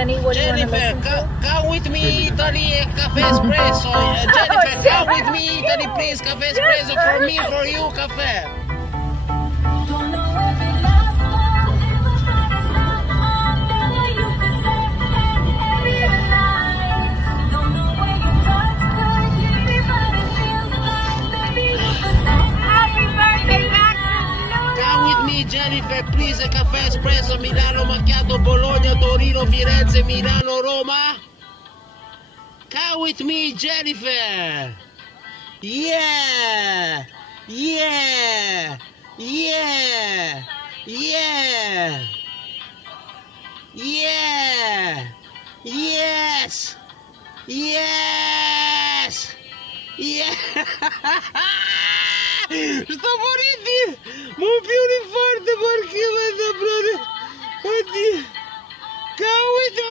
Jenny, what do you want to Jennifer, listen to? come with me, Italy Cafe Espresso. Jennifer, come with me, Italy, please, Cafe Espresso for me, for you, cafe. Come with me, Jennifer, please, Cafe Espresso, Milano, Macchiato, Bologna, Torino, Firenze, Milano, Roma. Come with me, Jennifer. Yeah, yeah, yeah, yeah, yeah, yes, yes, yeah. Sto morendo, ma più di forte perché vedo, oddio, come